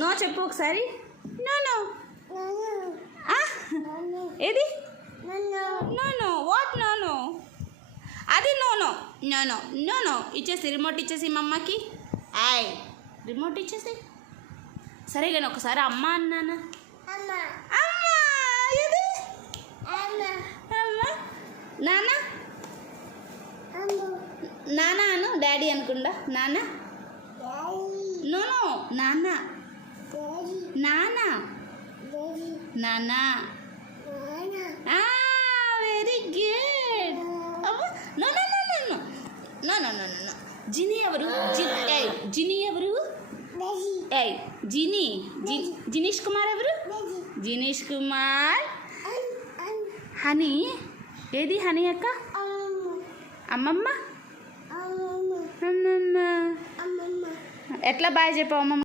No చెప్పు ఒకసారి. No no. ఏది no no? What no no? అది no no. No no no no. ఇచ్చేసి రిమోట్ ఇచ్చేసి మా అమ్మకి. ఆయ్ రిమోట్ ఇచ్చేసి. సరే కానీ ఒకసారి అమ్మ అన్నానా? అమ్మా. ఏది అమ్మ? నాన్న నాన్న అను. డాడీ అనుకుండా. నాన్న. No no. నాన్న నాన్న నాన్న. Very good. No no no no no no no no no. Jini ఎవరు? జిని ఎవరు? జిని. జినీష్ కుమార్ ఎవరు? జినీష్ కుమార్. హనీ. ఏది హనీ అక్క? అమ్మమ్మ. అమ్మమ్మ. ఎట్లా బాయ్ చెప్పావు అమ్మమ్మ?